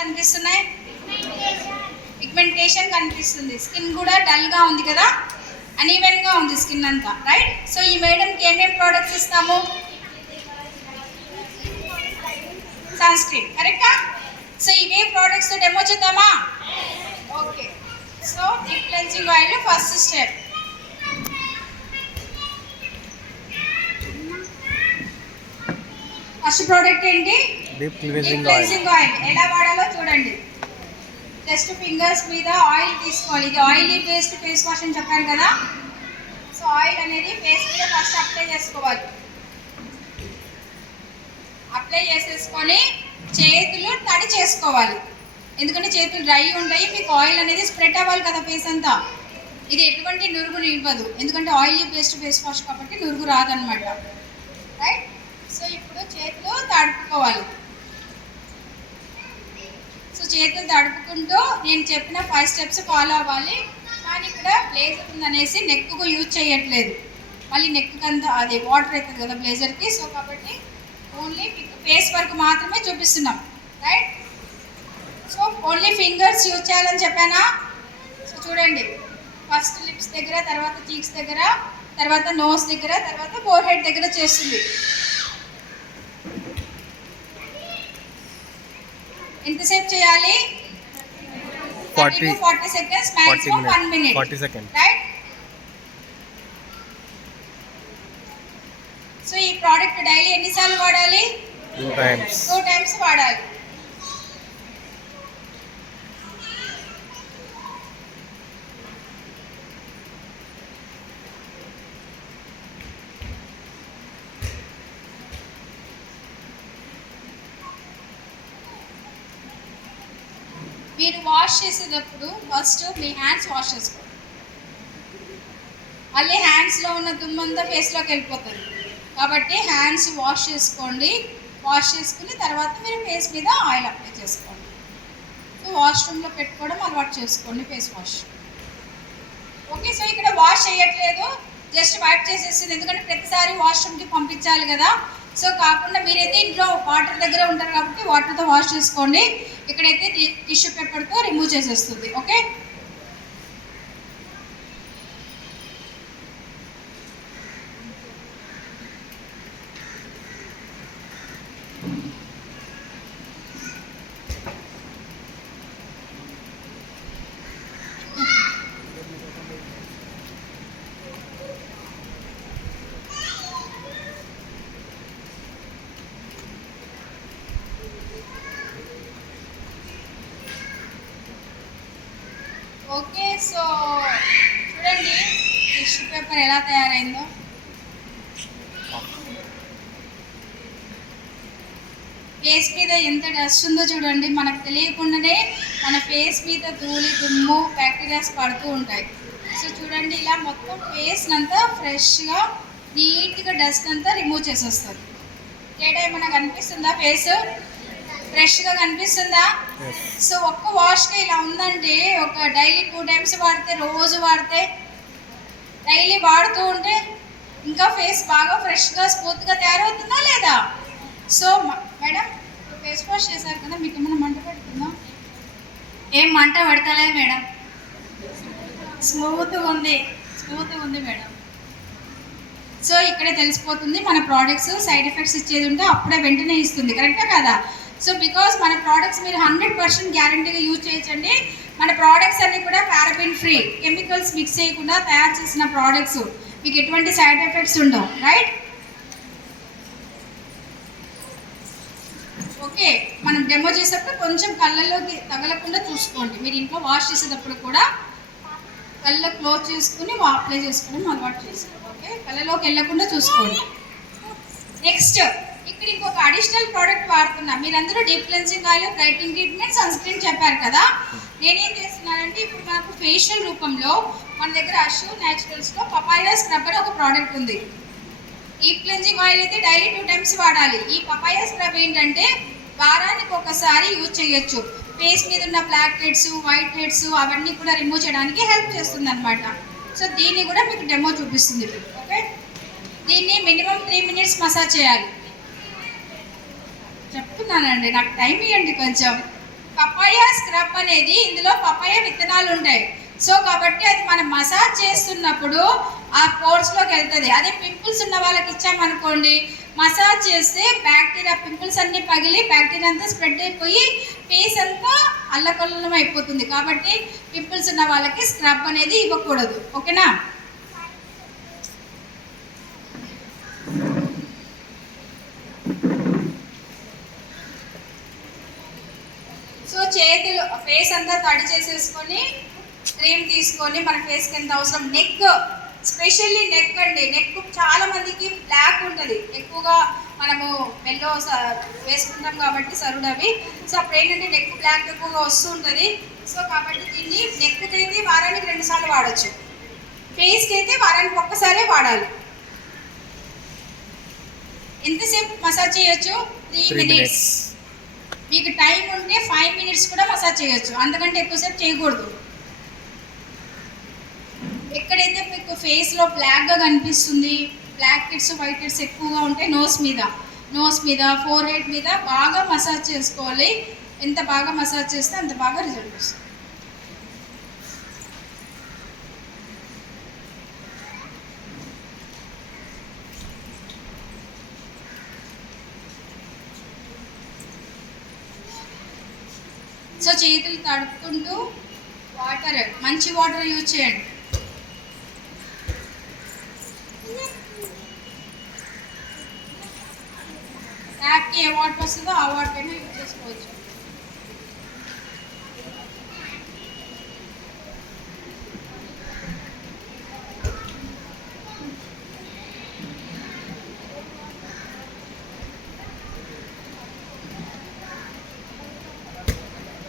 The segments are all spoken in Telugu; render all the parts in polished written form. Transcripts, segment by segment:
కనిపిస్తున్నాయి, పిగ్మెంటేషన్ కనిపిస్తుంది, స్కిన్ కూడా డల్గా ఉంది కదా, అన్ఈవెన్గా ఉంది స్కిన్ అంతా, రైట్? సో ఈ మేడంకి ఏమేమి ప్రోడక్ట్స్ ఇస్తాము? సన్ స్క్రీన్, కరెక్టా? సో ఇవే ప్రోడక్ట్స్ డెమో చూద్దామా? Okay. So deep cleansing oil first step. First product ఏంటి? Deep cleansing oil. ఎలా వాడాలో చూడండి. జస్ట్ ఫింగర్స్ మీద ఆయిల్ తీసుకోవాలి. ఇది ఆయిలీ బేస్డ్ ఫేస్ వాష్ అని చెప్పాను కదా. సో ఆయిల్ అనేది ఫేస్ మీద ఫస్ట్ అప్లై చేసుకోవాలి. అప్లై చేసేసుకొని చేతులు తడి చేసుకోవాలి, ఎందుకంటే చేతులు డ్రై ఉంటాయి. మీకు ఆయిల్ అనేది స్ప్రెడ్ అవ్వాలి కదా ఫేస్ అంతా. ఇది ఎటువంటి నురుగుని ఇవ్వదు, ఎందుకంటే ఆయిలీ బేస్డ్ ఫేస్ వాష్ కాబట్టి నురుగు రాదనమాట, రైట్? సో ఇప్పుడు చేతులు తడుపుకోవాలి. సో చేతులు తడుపుకుంటూ నేను చెప్పిన 5 స్టెప్స్ ఫాలో అవ్వాలి. కానీ ఇక్కడ బ్లేజర్ ఉందనేసి నెక్కు యూజ్ చేయట్లేదు, మళ్ళీ నెక్ అంతా అది వాటర్ అవుతుంది కదా బ్లేజర్కి. సో కాబట్టి ఓన్లీ ఫేస్ వరకు మాత్రమే చూపిస్తున్నాం, right? So only fingers use చేయాలని చెప్పానా? సో చూడండి, ఫస్ట్ లిప్స్ దగ్గర, తర్వాత చీక్స్ దగ్గర, తర్వాత నోస్ దగ్గర, తర్వాత ఫోర్ హెడ్ దగ్గర చేస్తుంది. ఎంతసేపు చేయాలి? 40 seconds, maximum 1 minute, 40 seconds, right? So ఈ ప్రోడక్ట్ డైలీ ఎన్నిసార్లు వాడాలి? 2 టైమ్స్ వాడాలి. మీరు వాష్ చేసేటప్పుడు ఫస్ట్ మీ హ్యాండ్స్ వాష్ చేసుకోండి. మళ్ళీ హ్యాండ్స్లో ఉన్న దుమ్మంతా ఫేస్లోకి వెళ్ళిపోతుంది కాబట్టి హ్యాండ్స్ వాష్ చేసుకోండి. వాష్ చేసుకుని తర్వాత మీరు ఫేస్ మీద ఆయిల్ అప్లై చేసుకోండి. సో వాష్రూమ్లో పెట్టుకోవడం అలవాటు చేసుకోండి ఫేస్ వాష్. ఓకే. సో ఇక్కడ వాష్ చేయట్లేదు, జస్ట్ వైప్ చేసేస్తుంది, ఎందుకంటే ప్రతిసారి వాష్రూమ్కి పంపించాలి కదా. సో కాకుండా మీరైతే ఇంట్లో వాటర్ దగ్గర ఉంటారు కాబట్టి వాటర్తో వాష్ చేసుకోండి. ఇక్కడైతే టిష్యూ పేపర్తో రిమూవ్ చేసేస్తుంది. ఓకే. ఓకే. సో చూడండి టిష్యూ పేపర్ ఎలా తయారైందో. ఫేస్ మీద ఎంత డస్ట్ ఉందో చూడండి. మనకు తెలియకుండానే మన ఫేస్ మీద ధూళి, దుమ్ము, బ్యాక్టీరియాస్ పడుతూ ఉంటాయి. సో చూడండి, ఇలా మొత్తం ఫేస్ అంతా ఫ్రెష్గా నీట్గా డస్ట్ అంతా రిమూవ్ చేసేస్తుంది. తేడా ఏమైనా కనిపిస్తుందా? ఫేస్ ఫ్రెష్గా కనిపిస్తుందా? సో ఒక్క వాష్కి ఇలా ఉందంటే, ఒక డైలీ 2 టైమ్స్ వాడితే, రోజు వాడితే, డైలీ వాడుతూ ఉంటే ఇంకా ఫేస్ బాగా ఫ్రెష్గా స్మూత్గా తయారవుతుందా లేదా? సో మేడం ఫేస్ వాష్ చేశారు కదా, మీకు ఏమైనా మంట పెడుతుందా? ఏం మంట పెడతలేదు మేడం, స్మూత్గా ఉంది మేడం. సో ఇక్కడే తెలిసిపోతుంది మన ప్రోడక్ట్స్ సైడ్ ఎఫెక్ట్స్ ఇచ్చేది ఉంటే అప్పుడే వెంటనే ఇస్తుంది, కరెక్టా కదా? సో బికాస్ మన ప్రోడక్ట్స్ మీరు 100% గ్యారంటీగా యూజ్ చేయొచ్చండి. మన ప్రోడక్ట్స్ అన్నీ కూడా పారాబిన్ ఫ్రీ, కెమికల్స్ మిక్స్ చేయకుండా తయారు చేసిన ప్రోడక్ట్స్, మీకు ఎటువంటి సైడ్ ఎఫెక్ట్స్ ఉండవు, రైట్? ఓకే. మనం డెమో చేసేటప్పుడు కొంచెం కళ్ళల్లోకి తగలకుండా చూసుకోండి. మీరు ఇంట్లో వాష్ చేసేటప్పుడు కూడా కళ్ళ క్లోజ్ చేసుకుని అప్లై చేసుకోవడం అలవాటు చేసుకోండి. ఓకే, కళ్ళలోకి వెళ్ళకుండా చూసుకోండి. నెక్స్ట్ ఇక్కడ ఇంకొక అడిషనల్ ప్రోడక్ట్ వాడుతున్నా. మీరందరూ deep cleansing oil, brightening treatment, sunscreen చెప్పారు కదా. నేనేం చేస్తున్నానంటే ఇప్పుడు మనకు ఫేషియల్ రూపంలో మన దగ్గర అష్యూర్ న్యాచురల్స్లో పపాయా స్క్రబ్ అని ఒక ప్రోడక్ట్ ఉంది. డీప్ క్లెన్జింగ్ ఆయిల్ అయితే డైలీ 2 టైమ్స్ వాడాలి. ఈ పపాయా స్క్రబ్ ఏంటంటే వారానికి ఒకసారి యూజ్ చేయొచ్చు. ఫేస్ మీద ఉన్న బ్లాక్ హెడ్స్, వైట్ హెడ్స్ అవన్నీ కూడా రిమూవ్ చేయడానికి హెల్ప్ చేస్తుంది అనమాట. సో దీన్ని కూడా మీకు డెమో చూపిస్తుంది. ఓకే, దీన్ని మినిమం 3 మినిట్స్ మసాజ్ చేయాలి. చెప్తున్నానండి, నాకు టైం ఇవ్వండి కొంచెం. పపాయ స్క్రబ్ అనేది ఇందులో పపాయ విత్తనాలు ఉంటాయి. సో కాబట్టి అది మనం మసాజ్ చేస్తున్నప్పుడు ఆ పోర్స్లోకి వెళ్తుంది. అదే పింపుల్స్ ఉన్న వాళ్ళకి ఇచ్చామనుకోండి, మసాజ్ చేస్తే బ్యాక్టీరియా పింపుల్స్ అన్నీ పగిలి బ్యాక్టీరియా అంతా స్ప్రెడ్ అయిపోయి ఫేస్ అంతా అల్లకల్లం అయిపోతుంది. కాబట్టి పింపుల్స్ ఉన్న వాళ్ళకి స్క్రబ్ అనేది ఇవ్వకూడదు. ఓకేనా? సో చేతులు ఫేస్ అంతా తడి చేసేసుకొని క్రీమ్ తీసుకొని మన ఫేస్కి ఎంత అవసరం, నెక్ స్పెషల్లీ నెక్ అండి. నెక్ చాలా మందికి బ్లాక్ ఉంటుంది, ఎక్కువగా మనము మెల్లో వేసుకుంటాం కాబట్టి సరుడు అవి. సో అప్పుడు ఏంటంటే నెక్ బ్లాక్ ఎక్కువగా వస్తూ ఉంటుంది. సో కాబట్టి దీన్ని నెక్కి అయితే వారానికి 2 సార్లు వాడచ్చు, ఫేస్కి అయితే వారానికి ఒక్కసారే వాడాలి. ఎంతసేపు మసాజ్ చేయొచ్చు? 3 మినిట్స్. మీకు టైం ఉంటే 5 మినిట్స్ కూడా మసాజ్ చేయొచ్చు, అంతకంటే ఎక్కువసేపు చేయకూడదు. ఎక్కడైతే మీకు ఫేస్లో బ్లాక్గా కనిపిస్తుంది, బ్లాక్ హెడ్స్ వైట్ హెడ్స్ ఎక్కువగా ఉంటే నోస్ మీద ఫోర్ హెడ్ మీద బాగా మసాజ్ చేసుకోవాలి. ఎంత బాగా మసాజ్ చేస్తే అంత బాగా రిజల్ట్ వస్తుంది. సో చేతులు తడుపుకుంటూ మంచి వాటర్ యూజ్ చేయండి. ట్యాప్కి ఏ వాటర్ వస్తుందో ఆ వాటర్ అయినా యూజ్ చేసుకోవచ్చు.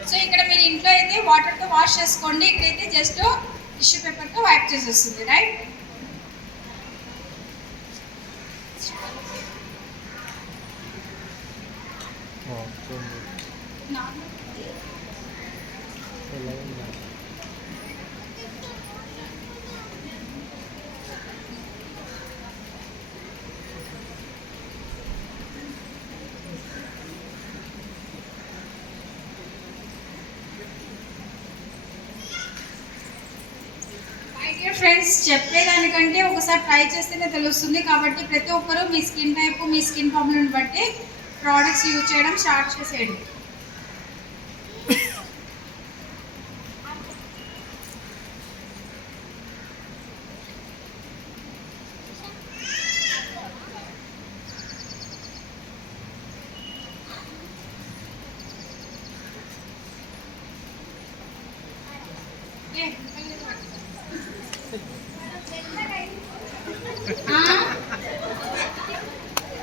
సో ఇక్కడ మీరు ఇంట్లో అయితే వాటర్తో వాష్ చేసుకోండి, ఇక్కడైతే జస్ట్ టిష్యూ పేపర్తో వైప్ చేసేస్తుంది. రైట్? ఫ్రెండ్స్, చెప్పేదానికంటే ఒకసారి ట్రై చేస్తేనే తెలుస్తుంది. కాబట్టి ప్రతి ఒక్కరూ మీ స్కిన్ టైప్, మీ స్కిన్ ప్రాబ్లమ్ బట్టి ప్రోడక్ట్స్ యూజ్ చేయడం స్టార్ట్ చేసేయండి.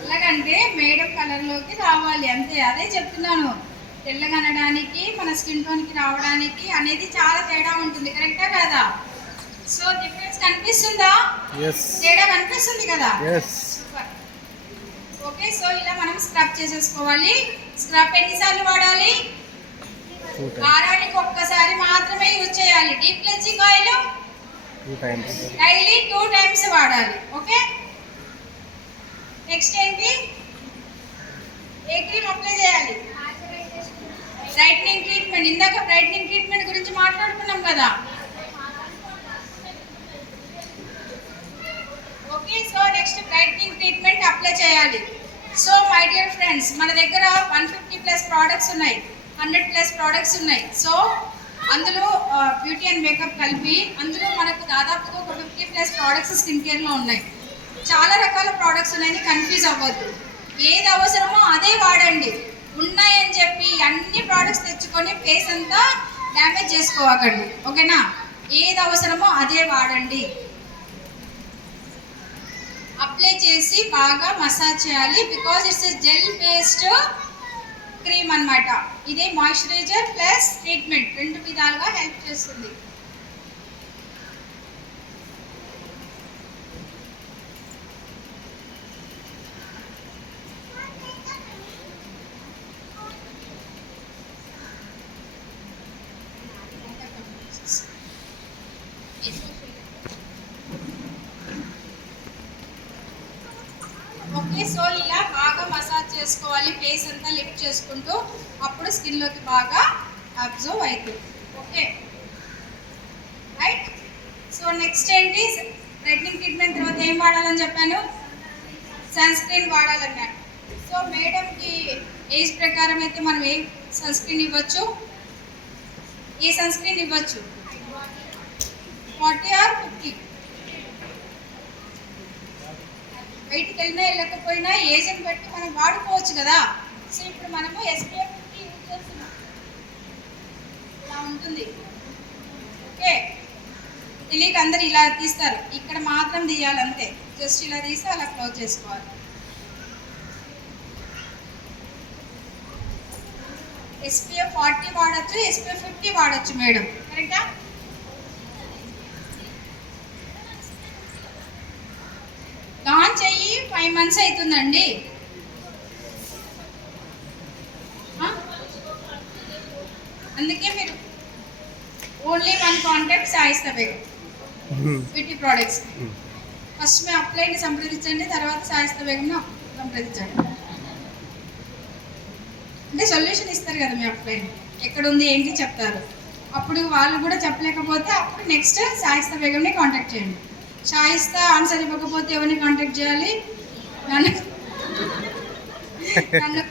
ఎలాగంటే మేడం కలర్లోకి రావాలి అంతే. అదే చెప్తున్నాను, తెల్లగా అనడానికి మన స్కిన్ టోన్కి రావడానికి అనేది చాలా తేడా ఉంటుంది. కరెక్టా కదా? సో డిఫరెన్స్ కనిపిస్తుందా? తేడా కనిపిస్తుంది కదా? సూపర్. ఓకే, సో ఇలా మనం స్క్రబ్ చేసేసుకోవాలి. స్క్రబ్ ఎన్నిసార్లు వాడాలి? వారానికి ఒక్కసారి మాత్రమే యూజ్ చేయాలి. Deep cleansing oil daily 2 times వాడాలి. ఓకే, నెక్స్ట్ ఏంటి? ఏ క్రీమ్ అప్లై చేయాలి? Brightening treatment. ఇందాక బ్రైట్నింగ్ ట్రీట్మెంట్ గురించి మాట్లాడుకున్నాం కదా. Okay, so next brightening treatment apply చేయాలి. సో మై డియర్ ఫ్రెండ్స్, మన దగ్గర 150+ ప్రోడక్ట్స్ ఉన్నాయి, 100+ ప్రోడక్ట్స్ ఉన్నాయి. సో అందులో బ్యూటీ అండ్ మేకప్ కలిపి అందులో మనకు దాదాపుగా ఒక 50+ ప్రోడక్ట్స్ స్కిన్ కేర్లో ఉన్నాయి. చాలా రకాల ప్రోడక్ట్స్ ఉన్నాయని కన్ఫ్యూజ్ అవ్వద్దు. ఏది అవసరమో అదే వాడండి. ఉన్నాయని చెప్పి అన్ని ప్రోడక్ట్స్ తెచ్చుకొని ఫేస్ అంతా డ్యామేజ్ చేసుకోవకండి. ఓకేనా? ఏది అవసరమో అదే వాడండి. అప్లై చేసి బాగా మసాజ్ చేయాలి. Because it's gel based cream అన్నమాట. ఇదే మాయిశ్చరైజర్ ప్లస్ ట్రీట్మెంట్ 2 విధాలుగా హెల్ప్ చేస్తుంది. ఓకే, సో ఇలా బాగా మసాజ్ చేసుకోవాలి, ఫేస్ అంతా లిఫ్ట్ చేసుకుంటూ. అప్పుడు స్కిన్లోకి బాగా అబ్జర్వ్ అవుతుంది. Okay right. సో నెక్స్ట్ ఏంటి, రెడ్నింగ్ ట్రీట్మెంట్ తర్వాత ఏం వాడాలని చెప్పాను, సన్ స్క్రీన్ వాడాలన్నాను. సో మేడంకి ఏజ్ ప్రకారం అయితే మనం ఏ సన్ స్క్రీన్ ఇవ్వచ్చు, ఏ సన్ స్క్రీన్ ఇవ్వచ్చు, 40 or 50. బయటికి వెళ్ళినా వెళ్ళకపోయినా ఏజ్ని బట్టి మనం వాడుకోవచ్చు కదా. సో ఇప్పుడు మనము SPF 50 యూజ్ చేస్తున్నాం, ఇలా ఉంటుంది. ఓకే, తెలియక అందరు ఇలా తీస్తారు, ఇక్కడ మాత్రం తీయాలి అంతే, జస్ట్ ఇలా తీసి అలా క్లోజ్ చేసుకోవాలి. SPF 40 వాడచ్చు, SPF 50 వాడచ్చు మేడం, కరెక్టా? లాంచ్ అయ్యి 5 months అవుతుందండి. అందుకే మీరు only 1 contact Shaista Begum beauty products. First మీ అప్లైని సంప్రదించండి, తర్వాత సాయిస్తా బేగంను సంప్రదించండి. అంటే సొల్యూషన్ ఇస్తారు కదా మీ అప్లైని, ఎక్కడ ఉంది ఏంటి చెప్తారు. అప్పుడు వాళ్ళు కూడా చెప్పలేకపోతే అప్పుడు నెక్స్ట్ సాయిస్తా బేగంని కాంటాక్ట్ చేయండి. షాయిస్తా ఆన్సర్ ఇవ్వకపోతే ఎవరిని కాంటాక్ట్ చేయాలి, నన్ను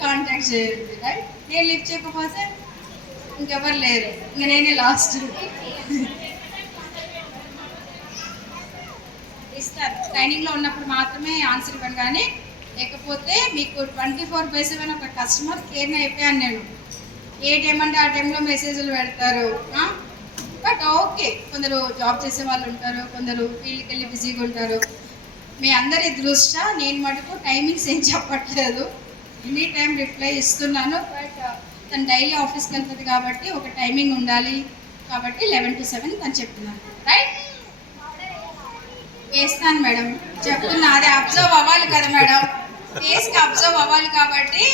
కాంటాక్ట్ చేయండి. రైట్, నేను లిఫ్ట్ చేయకపోతే ఇంకెవరు లేరు, ఇంక నేనే లాస్ట్. ఇస్తారు ట్రైనింగ్లో ఉన్నప్పుడు మాత్రమే ఆన్సర్ ఇవ్వను, కానీ లేకపోతే మీకు 24/7 ఒక కస్టమర్ కేర్ని అయిపోయాను నేను. ఏ టైం అంటే ఆ టైంలో మెసేజ్లు పెడతారు. బట్ ఓకే, కొందరు జాబ్ చేసే వాళ్ళు ఉంటారు, కొందరు ఫీల్డ్కి వెళ్ళి బిజీగా ఉంటారు. మీ అందరి దృష్ట్యా నేను మటుకు టైమింగ్స్ ఏం చెప్పట్లేదు, ఎనీ టైం రిప్లై ఇస్తున్నాను. బట్ తను డైలీ ఆఫీస్కి వెళ్తుంది కాబట్టి ఒక టైమింగ్ ఉండాలి కాబట్టి 11 to 7 తను చెప్తున్నాను. రైట్, వేస్తాను మేడం, చెప్తున్నా. అదే అబ్జర్వ్ అవ్వాలి కదా మేడం, ఫేస్కి అబ్జర్వ్ అవ్వాలి కాబట్టి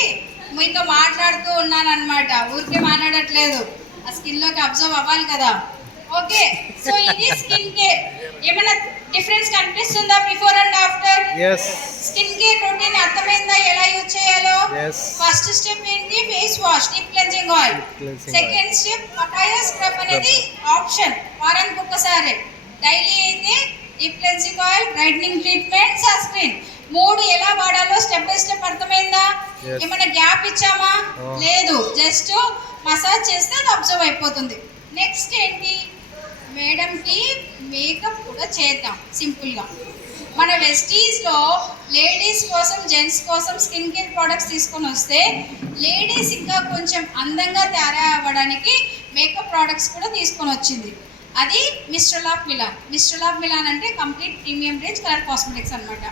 మీతో మాట్లాడుతూ ఉన్నాను అనమాట, ఊరికే మాట్లాడట్లేదు, ఆ స్కిన్లోకి అబ్జర్వ్ అవ్వాలి కదా. ఓకే, సో ఇది స్కిన్ కేర్. ఏమైనా డిఫరెన్స్ కనిపిస్తుందా before and after? Skin care routine అర్థమైందా ఎలా యూజ్ చేయాలో? ఫస్ట్ స్టెప్ ఏంటి, face wash, deep cleansing oil. Second step పటాయా స్క్రబ్ అనేది ఆప్షన్, వారానికి ఒక్కసారి. డైలీ అయితే deep cleansing oil, brightening treatment, sunscreen. 3 ఎలా వాడాలో స్టెప్ బై స్టెప్ అర్థమైందా? ఏమైనా గ్యాప్ ఇచ్చామా? లేదు, జస్ట్ మసాజ్ చేస్తే అది అబ్జర్వ్ అయిపోతుంది. నెక్స్ట్ ఏంటి, మేడంకి మేకప్ కూడా చేద్దాం సింపుల్గా. మన వెస్టీస్లో లేడీస్ కోసం, జెంట్స్ కోసం స్కిన్ కేర్ ప్రోడక్ట్స్ తీసుకొని వస్తే లేడీస్ ఇంకా కొంచెం అందంగా తయారు అవ్వడానికి మేకప్ ప్రోడక్ట్స్ కూడా తీసుకొని వచ్చింది. అది mister of Milan. Mister of Milan అంటే complete premium range colour cosmetics అనమాట.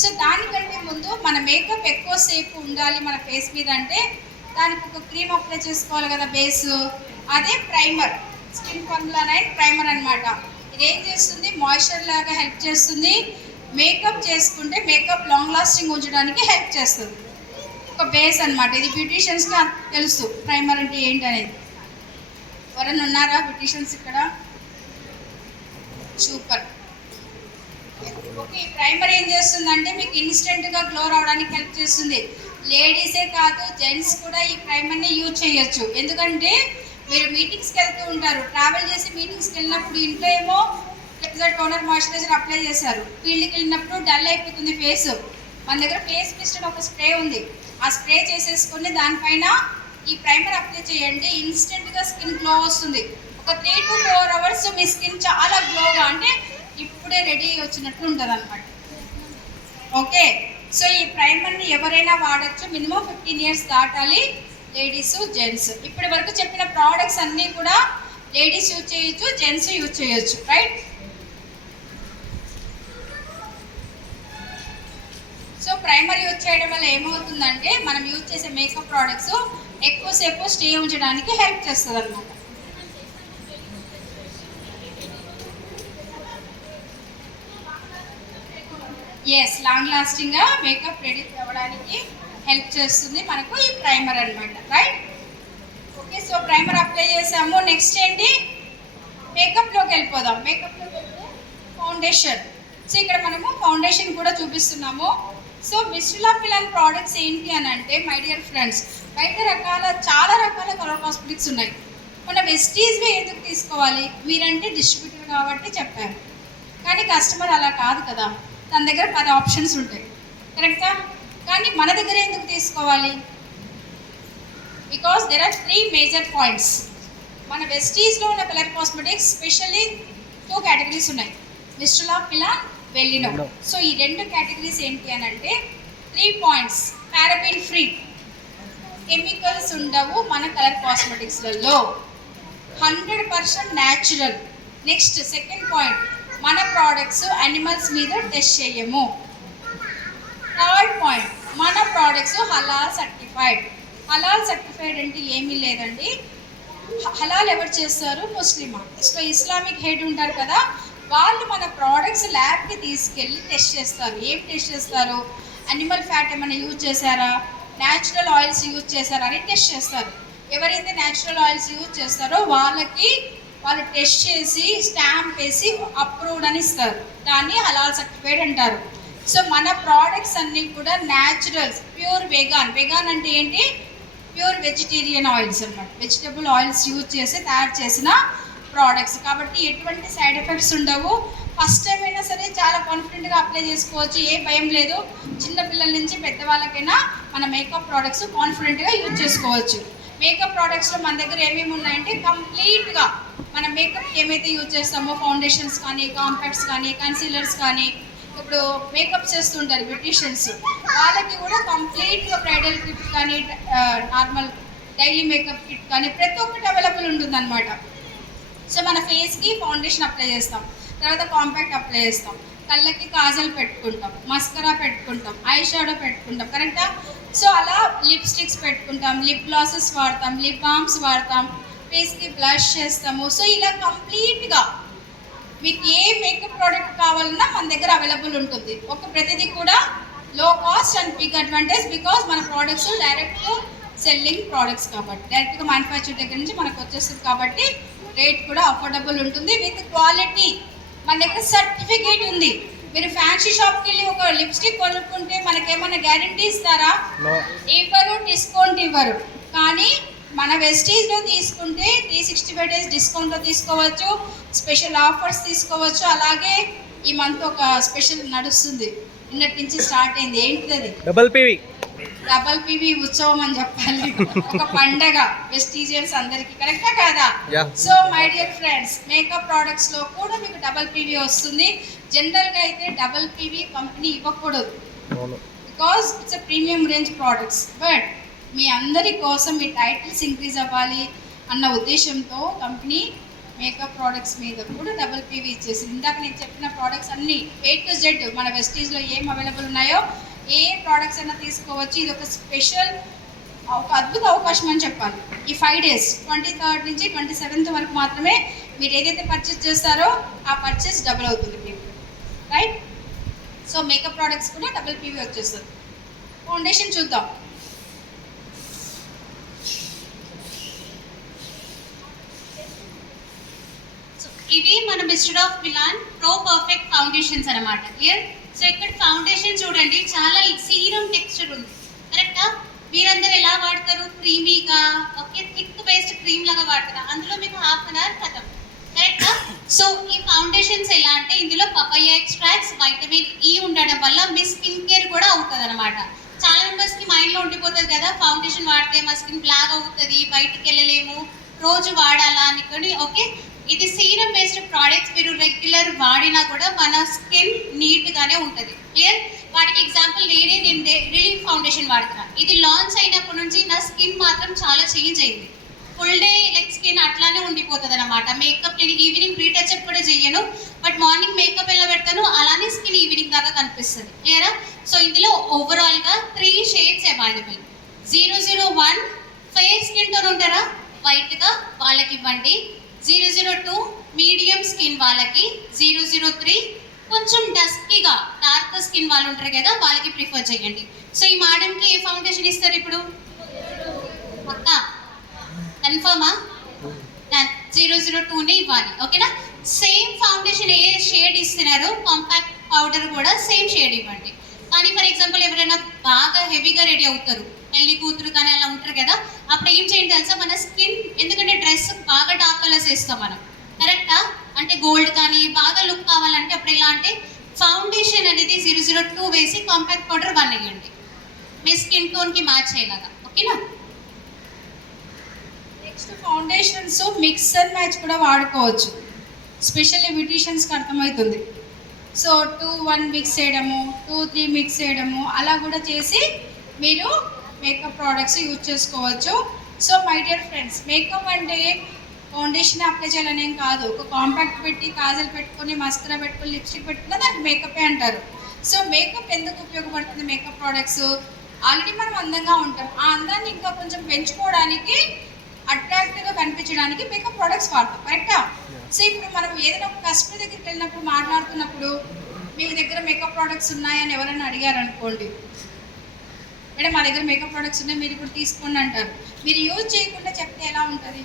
సో దానికంటే ముందు మన మేకప్ ఎక్కువసేపు ఉండాలి మన ఫేస్ మీద అంటే దానికి ఒక క్రీమ్ అప్లై చేసుకోవాలి కదా బేస్, అదే ప్రైమర్. స్కిన్ ఫార్ములా 9 ప్రైమర్ అనమాట. ఇదేం చేస్తుంది, మాయిశ్చర్ లాగా హెల్ప్ చేస్తుంది. మేకప్ చేసుకుంటే మేకప్ లాంగ్ లాస్టింగ్ ఉంచడానికి హెల్ప్ చేస్తుంది. ఒక బేస్ అనమాట. ఇది బ్యూటీషియన్స్కి తెలుసు ప్రైమర్ అంటే ఏంటి అనేది. ఎవరైనా ఉన్నారా బ్యూటీషియన్స్ ఇక్కడ? సూపర్. ఓకే, ఈ ప్రైమర్ ఏం చేస్తుందంటే మీకు ఇన్స్టెంట్గా గ్లో రావడానికి హెల్ప్ చేస్తుంది. లేడీసే కాదు, జెంట్స్ కూడా ఈ ప్రైమర్ని యూజ్ చేయొచ్చు. ఎందుకంటే మీరు మీటింగ్స్కి వెళ్తూ ఉంటారు, ట్రావెల్ చేసి మీటింగ్స్కి వెళ్ళినప్పుడు ఇంట్లో ఏమో టోనర్ మాయిశ్చరైజర్ అప్లై చేశారు, ఫీల్డ్కి వెళ్ళినప్పుడు డల్ అయిపోతుంది ఫేస్. మన దగ్గర ఫేస్ మిస్ట్ ఒక స్ప్రే ఉంది, ఆ స్ప్రే చేసేసుకొని దానిపైన ఈ ప్రైమర్ అప్లై చేయండి, ఇన్స్టెంట్గా స్కిన్ గ్లో వస్తుంది. ఒక 3 to 4 hours మీ స్కిన్ చాలా గ్లోగా, అంటే ఇప్పుడే రెడీ వచ్చినట్లు ఉంటుంది అనమాట. ఓకే, సో ఈ ప్రైమర్ని ఎవరైనా వాడచ్చు, మినిమం 15 years దాటాలి, లేడీస్, జెంట్స్. ఇప్పటి వరకు చెప్పిన ప్రోడక్ట్స్ అన్నీ కూడా లేడీస్ యూజ్ చేయొచ్చు, జెంట్స్ యూజ్ చేయొచ్చు. రైట్, సో ప్రైమర్ యూజ్ చేయడం వల్ల ఏమవుతుందంటే మనం యూజ్ చేసే మేకప్ ప్రోడక్ట్స్ ఎక్కువసేపు స్టే ఉంచడానికి హెల్ప్ చేస్తుంది అనమాట. ఎస్, లాంగ్ లాస్టింగ్గా మేకప్ రెడీ అవ్వడానికి హెల్ప్ చేస్తుంది మనకు ఈ ప్రైమర్ అనమాట. Right, okay, so primer apply చేసాము. నెక్స్ట్ ఏంటి, మేకప్లోకి వెళ్ళిపోదాం. మేకప్లోకి వెళ్తే ఫౌండేషన్. సో ఇక్కడ మనము ఫౌండేషన్ కూడా చూపిస్తున్నాము. So Mistral of Milan products ఏంటి అని అంటే, మై డియర్ ఫ్రెండ్స్, బయట చాలా రకాల కలర్ కాస్మెటిక్స్ ఉన్నాయి. మన వెస్టీజ్వే ఎందుకు తీసుకోవాలి? మీరంటే డిస్ట్రిబ్యూటర్ కాబట్టి చెప్పారు, కానీ కస్టమర్ అలా కాదు కదా, తన దగ్గర 10 ఆప్షన్స్ ఉంటాయి, కరెక్టా? కానీ మన దగ్గర ఎందుకు తీసుకోవాలి? Because there are 3 major points. మన వెస్టీజ్లో ఉన్న కలర్ కాస్మెటిక్స్ స్పెషల్లీ 2 కేటగిరీస్ ఉన్నాయి, మిస్ట్రల్ ఆఫ్ మిలాన్, వెల్లినో. సో ఈ 2 కేటగిరీస్ ఏంటి అని అంటే 3 పాయింట్స్. పారాబిన్ ఫ్రీ, కెమికల్స్ ఉండవు మన కలర్ కాస్మెటిక్స్లలో, 100% న్యాచురల్. నెక్స్ట్ సెకండ్ పాయింట్, మన ప్రోడక్ట్స్ అనిమల్స్ మీద టెస్ట్ చేయము. థర్డ్ పాయింట్, మన ప్రోడక్ట్స్ హలాల్ సర్టిఫైడ్. హలాల్ సర్టిఫైడ్ అంటే ఏమీ లేదండి, హలాల్ ఎవరు చేస్తారు? ముస్లిమా. సో ఇస్లామిక్ హెడ్ ఉంటారు కదా, వాళ్ళు మన ప్రోడక్ట్స్ ల్యాబ్కి తీసుకెళ్ళి టెస్ట్ చేస్తారు. ఏం టెస్ట్ చేస్తారు? అనిమల్ ఫ్యాట్ ఏమైనా యూజ్ చేశారా, న్యాచురల్ ఆయిల్స్ యూజ్ చేశారా అని టెస్ట్ చేస్తారు. ఎవరైతే న్యాచురల్ ఆయిల్స్ యూజ్ చేస్తారో వాళ్ళు టెస్ట్ చేసి స్టాంప్ వేసి అప్రూవ్డ్ అని ఇస్తారు, దాన్ని హలాల్ సర్టిఫైడ్ అంటారు. సో మన ప్రోడక్ట్స్ అన్నీ కూడా న్యాచురల్స్, ప్యూర్ వెగాన్. వెగాన్ అంటే ఏంటి? ప్యూర్ వెజిటేరియన్ ఆయిల్స్ అన్నమాట, వెజిటబుల్ ఆయిల్స్ యూజ్ చేసి తయారు చేసిన ప్రోడక్ట్స్ కాబట్టి ఎటువంటి సైడ్ ఎఫెక్ట్స్ ఉండవు. ఫస్ట్ టైం అయినా సరే చాలా కాన్ఫిడెంట్గా అప్లై చేసుకోవచ్చు, ఏ భయం లేదు. చిన్నపిల్లల నుంచి పెద్దవాళ్ళకైనా మన మేకప్ ప్రోడక్ట్స్ కాన్ఫిడెంట్గా యూజ్ చేసుకోవచ్చు. మేకప్ ప్రోడక్ట్స్లో మన దగ్గర ఏమేమి ఉన్నాయంటే కంప్లీట్గా మన మేకప్ ఏమైతే యూజ్ చేస్తామో, ఫౌండేషన్స్ కానీ, కాంపాక్ట్స్ కానీ, కన్సీలర్స్ కానీ, ఇప్పుడు మేకప్ చేస్తుంటారు బ్యూటీషియన్స్, వాళ్ళకి కూడా కంప్లీట్గా బ్రైడల్ కిట్ కానీ, నార్మల్ డైలీ మేకప్ కిట్ కానీ ప్రతి ఒక్కటి అవైలబుల్ ఉంటుందన్నమాట. సో మన ఫేస్కి ఫౌండేషన్ అప్లై చేస్తాం, తర్వాత కాంపాక్ట్ అప్లై చేస్తాం, కళ్ళకి కాజల్ పెట్టుకుంటాం, మస్కరా పెట్టుకుంటాం, ఐ షాడో పెట్టుకుంటాం, కరెక్టా? సో అలా లిప్స్టిక్స్ పెట్టుకుంటాం, లిప్ గ్లాసెస్ వాడతాం, లిప్ బామ్స్ వాడతాం, ఫేస్కి బ్లష్ చేస్తాము. సో ఇలా కంప్లీట్గా మీకు ఏ మేకప్ ప్రోడక్ట్ కావాలన్నా మన దగ్గర అవైలబుల్ ఉంటుంది. ప్రతిదీ కూడా low cost and big advantage, because మన ప్రోడక్ట్స్ డైరెక్ట్ సెల్లింగ్ ప్రోడక్ట్స్ కాబట్టి, డైరెక్ట్గా మ్యానుఫ్యాక్చర్ దగ్గర నుంచి మనకు వచ్చేస్తుంది కాబట్టి రేట్ కూడా అఫోర్డబుల్ ఉంటుంది, విత్ క్వాలిటీ. మన దగ్గర సర్టిఫికేట్ ఉంది. మీరు ఫ్యాన్సీ షాప్కి వెళ్ళి ఒక లిప్స్టిక్ కొనుక్కుంటే మనకేమైనా గ్యారంటీ ఇస్తారా? ఇవ్వరు, డిస్కౌంట్ ఇవ్వరు. కానీ మన వెస్టీజ్లో తీసుకుంటే 365 days డిస్కౌంట్లో తీసుకోవచ్చు, స్పెషల్ ఆఫర్స్ తీసుకోవచ్చు. అలాగే ఈ మంత్ ఒక స్పెషల్ నడుస్తుంది, నిన్నటి నుంచి స్టార్ట్ అయింది. ఏంటిది అది? డబల్ పీవీ ఉత్సవం అని చెప్పాలి, ఒక పండగ వెస్టీజియన్స్ అందరికి, కరెక్టా కాదా? So my dear friends, makeup products లో కూడా మీకు డబల్ పీవీ వస్తుంది. జనరల్ గా అయితే డబల్ పీవీ కంపెనీ ఇవ్వకూడదు, because it's premium range products. But మీ అందరి కోసం మీ టైటిల్స్ ఇంక్రీజ్ అవ్వాలి అన్న ఉద్దేశంతో కంపెనీ మేకప్ ప్రోడక్ట్స్ మీద కూడా డబల్ పీవీ ఇచ్చేసింది. ఇందాక నేను చెప్పిన ప్రోడక్ట్స్ అన్నీ A to Z మన వెస్టీజ్లో ఏం అవైలబుల్ ఉన్నాయో ఏ ప్రోడక్ట్స్ అయినా తీసుకోవచ్చు. ఇది ఒక స్పెషల్, ఒక అద్భుత అవకాశం అని చెప్పాలి. ఈ 5 days 23rd నుంచి 27th వరకు మాత్రమే మీరు ఏదైతే పర్చేస్ చేస్తారో ఆ పర్చేస్ డబుల్ అవుతుంది మీకు, రైట్? సో మేకప్ ప్రోడక్ట్స్ కూడా డబుల్ పీవీ వచ్చేస్తుంది. ఫౌండేషన్ చూద్దాం. ఇవి మన Mistral of Milan pro perfect foundations అనమాట. క్లియర్? సో ఇక్కడ ఫౌండేషన్ చూడండి, చాలా సీరం టెక్స్చర్ ఉంది, కరెక్టా? మీరందరూ ఎలా వాడతారు? క్రీమీగా, ఓకే, థిక్ పేస్ట్ క్రీమ్ లాగా వాడతారా? అందులో మీకు ½ an hour ఖతం, కరెక్టా? సో ఈ ఫౌండేషన్స్ ఎలా అంటే ఇందులో పపాయ ఎక్స్ట్రాక్ట్స్, వైటమిన్ ఈ ఉండడం వల్ల మీ స్కిన్ కేర్ కూడా అవుతుంది అనమాట. చాలా మెంబర్స్కి మైండ్లో ఉండిపోతుంది కదా, ఫౌండేషన్ వాడితే మా స్కిన్ బ్లాక్ అవుతుంది, బయటికి వెళ్ళలేము, రోజు వాడాలా అనుకొని. ఓకే, ఇది సీరం బేస్డ్ ప్రోడక్ట్స్, మీరు రెగ్యులర్ వాడినా కూడా మన స్కిన్ నీట్గానే ఉంటుంది. క్లియర్? వాటికి ఎగ్జాంపుల్ నేను రిలీఫ్ ఫౌండేషన్ వాడుతున్నాను. ఇది లాంచ్ అయినప్పటి నుంచి నా స్కిన్ మాత్రం చాలా చేంజ్ అయింది. ఫుల్ డే లైక్ స్కిన్ అట్లానే ఉండిపోతుంది అనమాట. మేకప్ నేను ఈవినింగ్ రీటచ్అప్ కూడా చెయ్యను, బట్ మార్నింగ్ మేకప్ ఎలా పెడతాను అలానే స్కిన్ ఈవినింగ్ దాకా కనిపిస్తుంది. క్లియరా? సో ఇందులో ఓవరాల్గా 3 shades available. 001 fair skin tone ఉంటారా, వైట్గా, వాళ్ళకి ఇవ్వండి. 002 మీడియం స్కిన్ వాళ్ళకి, 003 కొంచెం డస్కీగా డార్క్ స్కిన్ వాళ్ళు ఉంటారు కదా, వాళ్ళకి ప్రిఫర్ చేయండి. సో ఈ మేడంకి ఏ ఫౌండేషన్ ఇస్తారు ఇప్పుడు? పక్కా కన్ఫర్మా? 002నే ఇవ్వాలి, ఓకేనా? సేమ్ ఫౌండేషన్ ఏ షేడ్ ఇస్తున్నారో కాంపాక్ట్ పౌడర్ కూడా సేమ్ షేడ్ ఇవ్వండి. కానీ ఫర్ ఎగ్జాంపుల్ ఎవరైనా బాగా హెవీగా రెడీ అవుతారు, పెళ్లి కూతురు కానీ అలా ఉంటారు కదా, అప్పుడు ఏం చేయండి తెలుసా, మన స్కిన్, ఎందుకంటే డ్రెస్ బాగా డార్క్ కలర్స్ వేస్తాం మనం, కరెక్టా? అంటే గోల్డ్ కానీ బాగా లుక్ కావాలంటే అప్పుడు ఎలా అంటే ఫౌండేషన్ అనేది 002 వేసి కాంపాక్ట్ పౌడర్ 1 వేయండి మీ స్కిన్ టోన్కి మ్యాచ్ అయ్యేలాగా, ఓకేనా? Next foundations mix and match కూడా వాడుకోవచ్చు, స్పెషల్లీ బ్యూటీషియన్స్కి అర్థమవుతుంది. సో 2-1 మిక్స్ చేయడము, 2-3 మిక్స్ చేయడము, అలా కూడా చేసి మీరు మేకప్ ప్రోడక్ట్స్ యూజ్ చేసుకోవచ్చు. So my dear friends, makeup అంటే ఫౌండేషన్ అప్లై చేయాలనేం కాదు, ఒక కాంపాక్ట్ పెట్టి కాజల్ పెట్టుకొని మస్కరా పెట్టుకొని లిప్స్టిక్ పెట్టుకున్న దానికి మేకపే అంటారు. సో మేకప్ ఎందుకు ఉపయోగపడుతుంది? మేకప్ ప్రోడక్ట్స్ ఆల్రెడీ మనం అందంగా ఉంటాం, ఆ అందాన్ని ఇంకా కొంచెం పెంచుకోవడానికి, అట్రాక్టివ్గా కనిపించడానికి మేకప్ ప్రోడక్ట్స్ వాడతాం, కరెక్టా? సో ఇప్పుడు మనం ఏదైనా ఒక కస్టమర్ దగ్గరికి వెళ్ళినప్పుడు మాట్లాడుతున్నప్పుడు మీ దగ్గర మేకప్ ప్రోడక్ట్స్ ఉన్నాయని ఎవరైనా అడిగారు అనుకోండి, మేడం మా దగ్గర మేకప్ ప్రోడక్ట్స్ ఉన్నాయి మీరు కూడా తీసుకోండి అంటారు. మీరు యూజ్ చేయకుండా చెప్తే ఎలా ఉంటుంది?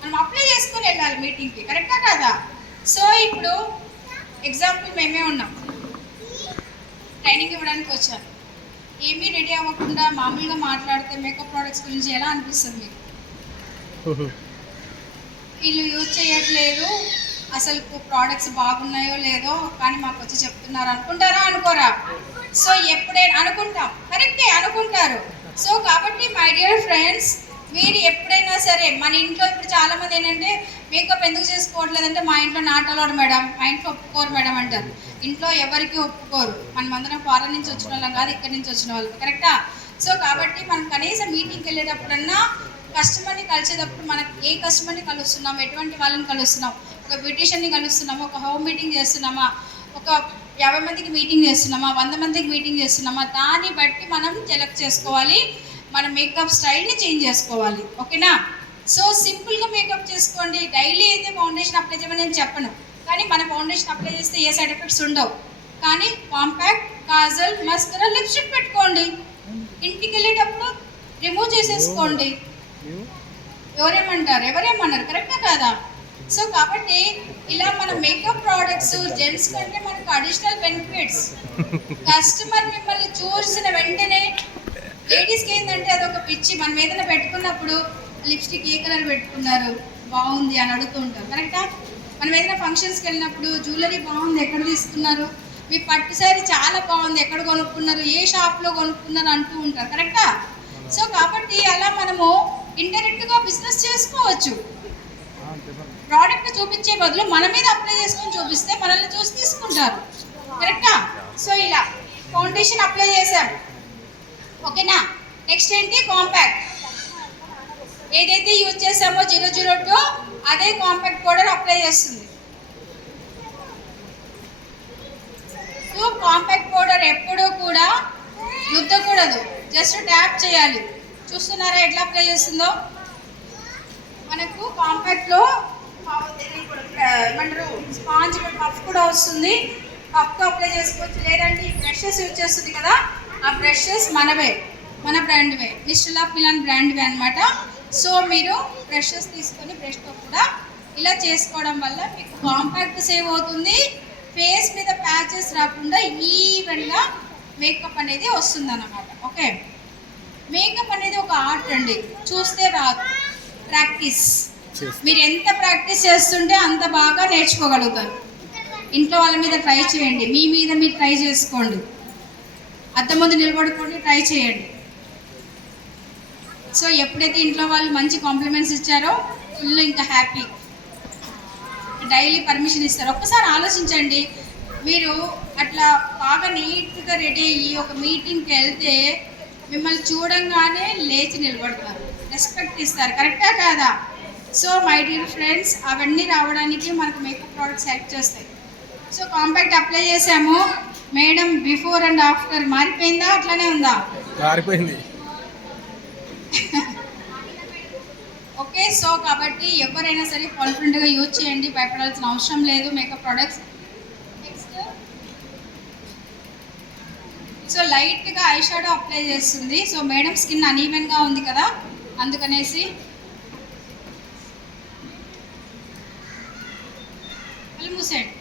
మనం అప్లై చేసుకొని వెళ్ళాలి మీటింగ్కి, కరెక్టా కాదా? సో ఇప్పుడు ఎగ్జాంపుల్ మేమే ఉన్నాం, ట్రైనింగ్ ఇవ్వడానికి వచ్చాను, ఏమీ రెడీ అవ్వకుండా మామూలుగా మాట్లాడితే మేకప్ ప్రోడక్ట్స్ గురించి ఎలా అనిపిస్తుంది మీకు? వీళ్ళు యూజ్ చేయట్లేదు, అసలు ప్రోడక్ట్స్ బాగున్నాయో లేదో కానీ మాకు వచ్చి చెప్తున్నారు అనుకుంటారా అనుకోరా? సో ఎప్పుడైనా అనుకుంటాం, కరెక్టే అనుకుంటారు. సో కాబట్టి మై డియర్ ఫ్రెండ్స్, మీరు ఎప్పుడైనా సరే మన ఇంట్లో ఇప్పుడు చాలామంది ఏంటంటే మేకప్ ఎందుకు చేసుకోవట్లేదంటే మా ఇంట్లో నాట్ అలౌడ్ మేడం, మా ఇంట్లో ఒప్పుకోరు మేడం అంటారు. ఇంట్లో ఎవరికి ఒప్పుకోరు, మనమందరం ఫారెన్ నుంచి వచ్చిన వాళ్ళం కాదు, ఇక్కడి నుంచి వచ్చిన వాళ్ళు, కరెక్టా? సో కాబట్టి మనం కనీసం మీటింగ్కి వెళ్ళేటప్పుడన్నా కస్టమర్ని కలిసేటప్పుడు మనకి ఏ కస్టమర్ని కలుస్తున్నాం, ఎటువంటి వాళ్ళని కలుస్తున్నాం, ఒక బ్యూటీషియన్ని కలుస్తున్నామా, ఒక హోమ్ మీటింగ్ చేస్తున్నామా, ఒక 50 మందికి మీటింగ్ చేస్తున్నామా, 100 మందికి మీటింగ్ చేస్తున్నామా, దాన్ని బట్టి మనం సెలెక్ట్ చేసుకోవాలి, మన మేకప్ స్టైల్ని చేంజ్ చేసుకోవాలి, ఓకేనా? సో సింపుల్గా మేకప్ చేసుకోండి, డైలీ అయితే ఫౌండేషన్ అప్లై చేయమని నేను చెప్పను, కానీ మన ఫౌండేషన్ అప్లై చేస్తే ఏ సైడ్ ఎఫెక్ట్స్ ఉండవు, కానీ కాంపాక్ట్, కాజల్, మస్కరా, లిప్స్టిక్ పెట్టుకోండి, ఇంటికి వెళ్ళేటప్పుడు రిమూవ్ చేసేసుకోండి. ఎవరేమన్నారు, కరెక్టా కాదా? సో కాబట్టి ఇలా మన మేకప్ ప్రోడక్ట్స్ జెంట్స్ కంటే మనకు అడిషనల్ బెనిఫిట్స్. కస్టమర్ మిమ్మల్ని చూసిన వెంటనే, లేడీస్కి ఏంటంటే అదొక పిచ్చి, మనం ఏదైనా పెట్టుకున్నప్పుడు లిప్స్టిక్ ఏ కలర్ పెట్టుకున్నారు బాగుంది అని అడుగుతూ ఉంటారు, కరెక్టా? మనం ఏదైనా ఫంక్షన్స్కి వెళ్ళినప్పుడు జ్యువెలరీ బాగుంది ఎక్కడ తీసుకున్నారు, మీ పట్టు శారీ చాలా బాగుంది ఎక్కడ కొనుక్కున్నారు, ఏ షాప్లో కొనుక్కున్నారు అంటూ ఉంటారు, కరెక్టా? సో కాబట్టి అలా మనము ఇండైరెక్ట్గా బిజినెస్ చేసుకోవచ్చు. ప్రోడక్ట్ చూపించే బదులు మన మీద అప్లై చేసుకొని చూపిస్తే మనల్ని చూసి తీసుకుంటారు, కరెక్టా? సో ఇలా ఫౌండేషన్ అప్లై చేశాం, ఓకేనా? నెక్స్ట్ ఏంటి? కాంపాక్ట్. ఏదైతే యూజ్ చేసామో 002 అదే కాంపాక్ట్ పౌడర్ అప్లై చేస్తుంది. సో కాంపాక్ట్ పౌడర్ ఎప్పుడూ కూడా రుద్దకూడదు, జస్ట్ ట్యాప్ చేయాలి. చూస్తున్నారా ఎట్లా అప్లై చేస్తుందో? మనకు కాంపాక్ట్లో ఏమంటారు స్పాంజ్ పఫ్ కూడా వస్తుంది, పఫ్తో అప్లై చేసుకోవచ్చు, లేదంటే ఈ బ్రషెస్ యూజ్ చేస్తుంది కదా, ఆ బ్రషెస్ మనవే, మన బ్రాండ్వే, మిస్టర్ ఆఫ్ మిలాన్ బ్రాండ్వే అనమాట. సో మీరు బ్రషెస్ తీసుకొని బ్రష్తో కూడా ఇలా చేసుకోవడం వల్ల మీకు కాంపాక్ట్ సేవ్ అవుతుంది, ఫేస్ మీద ప్యాచెస్ రాకుండా ఈవెన్గా మేకప్ అనేది వస్తుంది అన్నమాట. ఓకే, మేకప్ అనేది ఒక ఆర్ట్ అండి, చూస్తే రాదు, ప్రాక్టీస్. మీరు ఎంత ప్రాక్టీస్ చేస్తుంటే అంత బాగా నేర్చుకోగలుగుతారు. ఇంట్లో వాళ్ళ మీద ట్రై చేయండి, మీ మీద మీరు ట్రై చేసుకోండి, అద్దం ముందు నిలబడుకోండి, ట్రై చేయండి. సో ఎప్పుడైతే ఇంట్లో వాళ్ళు మంచి కాంప్లిమెంట్స్ ఇచ్చారో ఫుల్ ఇంకా హ్యాపీ, డైలీ పర్మిషన్ ఇస్తారు. ఒక్కసారి ఆలోచించండి, మీరు అట్లా బాగా నీట్గా రెడీ అయ్యి ఒక మీటింగ్కి వెళ్తే మిమ్మల్ని చూడంగానే లేచి నిలబడతారు, రెస్పెక్ట్ ఇస్తారు, కరెక్టా కాదా? సో మై డియర్ ఫ్రెండ్స్, అవన్నీ రావడానికి మనకు మేకప్ ప్రోడక్ట్స్ హెల్ప్ చేస్తాయి. సో కాంపాక్ట్ అప్లై చేసాము మేడం, బిఫోర్ అండ్ ఆఫ్టర్ మారిపోయిందా అట్లానే ఉందా? మారిపోయింది. ఓకే, సో కాబట్టి ఎవరైనా సరే కాన్ఫిడెంట్గా యూజ్ చేయండి, భయపడాల్సిన అవసరం లేదు మేకప్ ప్రోడక్ట్స్. నెక్స్ట్, సో లైట్గా ఐ షాడో అప్లై చేస్తుంది. సో మేడం స్కిన్ అనీవెన్గా ఉంది కదా, అందుకనేసి కళ్ళు మూసేయండి,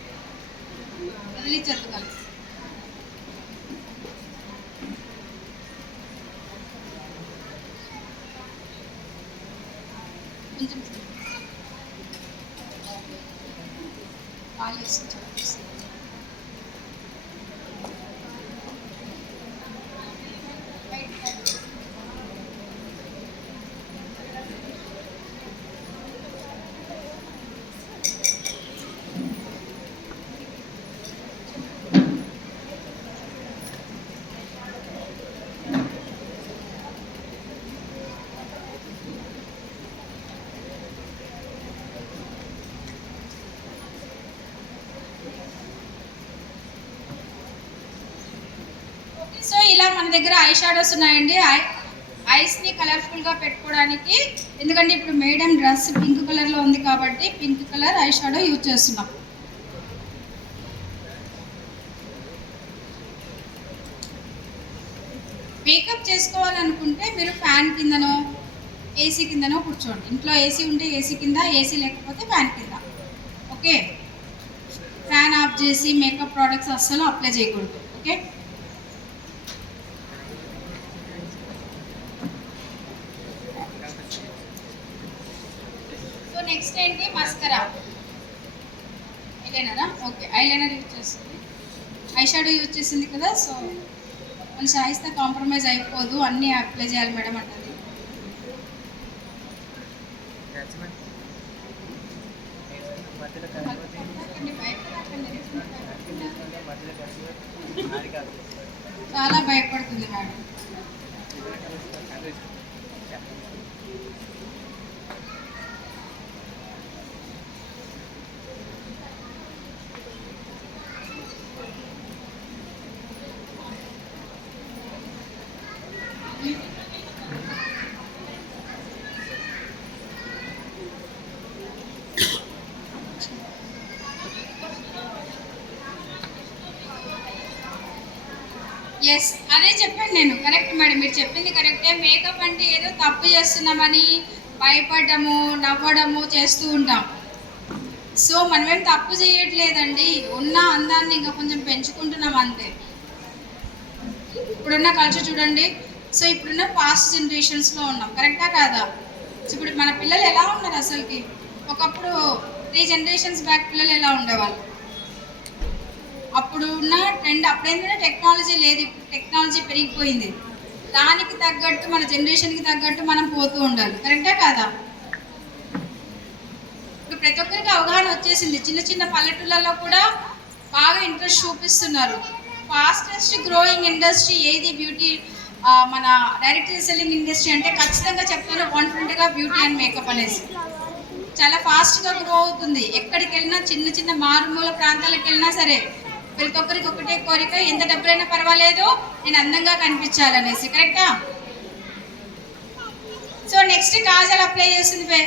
వదిలించద్దు కళ్ళు. కొంచెం పాలు వేసి సో ఇలా మన దగ్గర ఐ షాడోస్ ఉన్నాయండి. ఐస్ని కలర్ఫుల్గా పెట్టుకోవడానికి, ఎందుకంటే ఇప్పుడు మేడం డ్రెస్ పింక్ కలర్లో ఉంది కాబట్టి pink colour eye shadow use చేస్తున్నాం. మేకప్ చేసుకోవాలనుకుంటే మీరు ఫ్యాన్ కిందనో ఏసీ కిందనో కూర్చోండి. ఇంట్లో ఏసీ ఉంటే ఏసీ కింద, ఏసీ లేకపోతే ఫ్యాన్ కింద. ఓకే, ఫ్యాన్ ఆఫ్ చేసి మేకప్ ప్రోడక్ట్స్ అస్సలు అప్లై చేయకూడదు. ఓకే, సో నెక్స్ట్ ఏంటి, మస్కరా, ఐలైనరా. ఓకే, ఐలైనర్ యూజ్ చేస్తుంది, ఐ షాడో యూజ్ చేసింది కదా. సో మన సాయిస్తో కాంప్రమైజ్ అయిపోదు, అన్నీ అప్లై చేయాలి మేడం అంటది. చాలా భయపడుతుంది మేడం. ఎస్, అదే చెప్పాను నేను. కరెక్ట్ మేడం, మీరు చెప్పింది కరెక్టే. మేకప్ అంటే ఏదో తప్పు చేస్తున్నామని భయపడము, నవ్వడము చేస్తూ ఉంటాం. సో మనమేం తప్పు చేయట్లేదండి, ఉన్న అందాన్ని ఇంకా కొంచెం పెంచుకుంటున్నాం అంతే. ఇప్పుడున్న కల్చర్ చూడండి. సో ఇప్పుడున్న పాస్ట్ జనరేషన్స్లో ఉన్నాం, కరెక్టా కాదా? సో ఇప్పుడు మన పిల్లలు ఎలా ఉన్నారు అసలుకి? ఒకప్పుడు 3 జనరేషన్స్ బ్యాక్ పిల్లలు ఎలా ఉండేవాళ్ళు? అప్పుడు ఉన్న ట్రెండ్, అప్పుడేంటంటే టెక్నాలజీ లేదు, ఇప్పుడు టెక్నాలజీ పెరిగిపోయింది. దానికి తగ్గట్టు మన జనరేషన్కి తగ్గట్టు మనం పోతూ ఉండాలి, కరెక్టా కాదా? ఇప్పుడు ప్రతి ఒక్కరికి అవగాహన వచ్చేసింది. చిన్న చిన్న పల్లెటూళ్ళలో కూడా బాగా ఇంట్రెస్ట్ చూపిస్తున్నారు. ఫాస్టెస్ట్ గ్రోయింగ్ ఇండస్ట్రీ ఏది? బ్యూటీ, మన డైరెక్ట్ సెల్లింగ్ ఇండస్ట్రీ అంటే ఖచ్చితంగా చెప్తాను 120గా బ్యూటీ అండ్ మేకప్ అనేసి చాలా ఫాస్ట్గా గ్రో అవుతుంది. ఎక్కడికి వెళ్ళినా, చిన్న చిన్న మారుమూల ప్రాంతాలకు వెళ్ళినా సరే ప్రతి ఒక్కరికి ఒకటే కోరిక, ఎంత డబ్బులైనా పర్వాలేదు నేను అందంగా కనిపించాలనేసి, కరెక్టా? సో నెక్స్ట్ కాజల్ అప్లై చేస్తుంది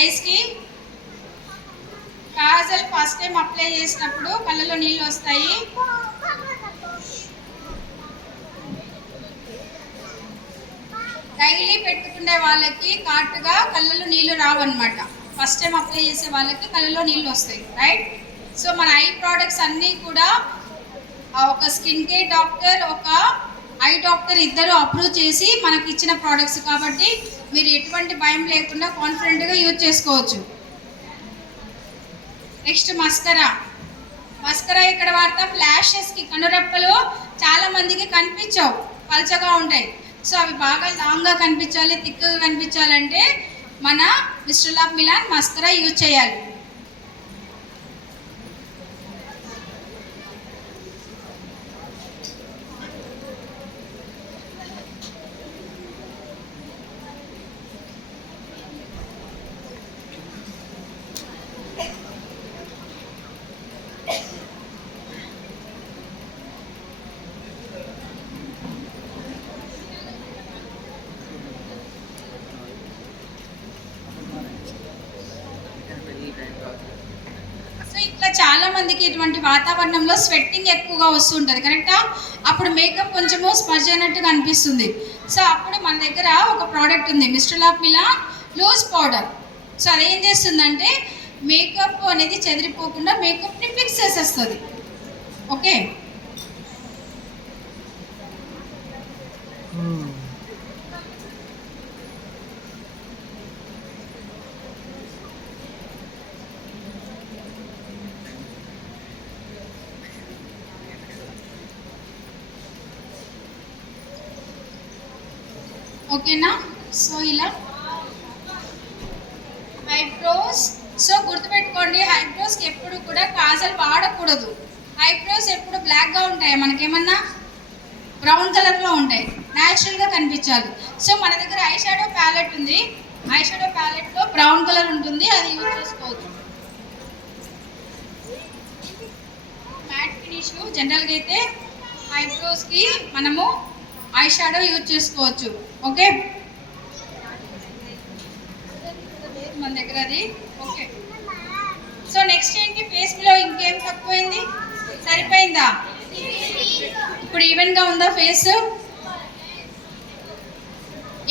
ఐస్కి. కాజల్ ఫస్ట్ టైం అప్లై చేసినప్పుడు కళ్ళలో నీళ్ళు వస్తాయి. డైలీ పెట్టుకునే వాళ్ళకి కాటుగా కళ్ళలో నీళ్ళు రావన్నమాట. ఫస్ట్ టైం అప్లై చేసే వాళ్ళకి కళ్ళలో నీళ్ళు వస్తాయి, రైట్? సో మన ఐ ప్రోడక్ట్స్ అన్నీ కూడా ఒక స్కిన్ కేర్ డాక్టర్, ఒక ఐ డాక్టర్ ఇద్దరు అప్రూవ్ చేసి మనకి ఇచ్చిన ప్రోడక్ట్స్ కాబట్టి మీరు ఎటువంటి భయం లేకుండా కాన్ఫిడెంట్గా యూజ్ చేసుకోవచ్చు. Next mascara. మస్కరా ఇక్కడ వాడతాం ల్యాషెస్కి. కనురెప్పలు చాలా మందికి కనిపించవు, పల్చగా ఉంటాయి. సో అవి బాగా లాంగ్గా కనిపించాలి, థిక్గా కనిపించాలంటే మన Mistral of Milan mascara use చేయాలి. చాలా మందికి ఇటువంటి వాతావరణంలో స్వెట్టింగ్ ఎక్కువగా వస్తుంటుంది, కరెక్టా? అప్పుడు మేకప్ కొంచెము స్పర్జ్ అయినట్టుగా అనిపిస్తుంది. సో అప్పుడు మన దగ్గర ఒక ప్రోడక్ట్ ఉంది, Mistral of Milan loose powder. So అదేం చేస్తుందంటే మేకప్ అనేది చెదిరిపోకుండా మేకప్ని ఫిక్స్ చేసేస్తుంది. ఓకే, ఓకేనా? సో ఇలా ఐబ్రోస్. సో గుర్తుపెట్టుకోండి, ఐబ్రోస్కి ఎప్పుడు కూడా కాజల్ వాడకూడదు. ఐబ్రోస్ ఎప్పుడు బ్లాక్గా ఉంటాయి, మనకేమన్నా బ్రౌన్ కలర్లో ఉంటాయి, న్యాచురల్గా కనిపించాలి. సో మన దగ్గర ఐ షాడో ప్యాలెట్ ఉంది, ఐ షాడో ప్యాలెట్లో బ్రౌన్ కలర్ ఉంటుంది, అది యూజ్ చేసుకోవచ్చు. మ్యాట్ ఫినిష్ జనరల్గా అయితే ఐబ్రోస్కి మనము ఐ షాడో యూజ్ చేసుకోవచ్చు. ఓకే, మన దగ్గర అది. ఓకే, సో నెక్స్ట్ ఏంటి, ఫేస్ లో ఇంకేం తక్కువైంది? సరిపోయిందా? ఇప్పుడు ఈవెన్గా ఉందా ఫేస్?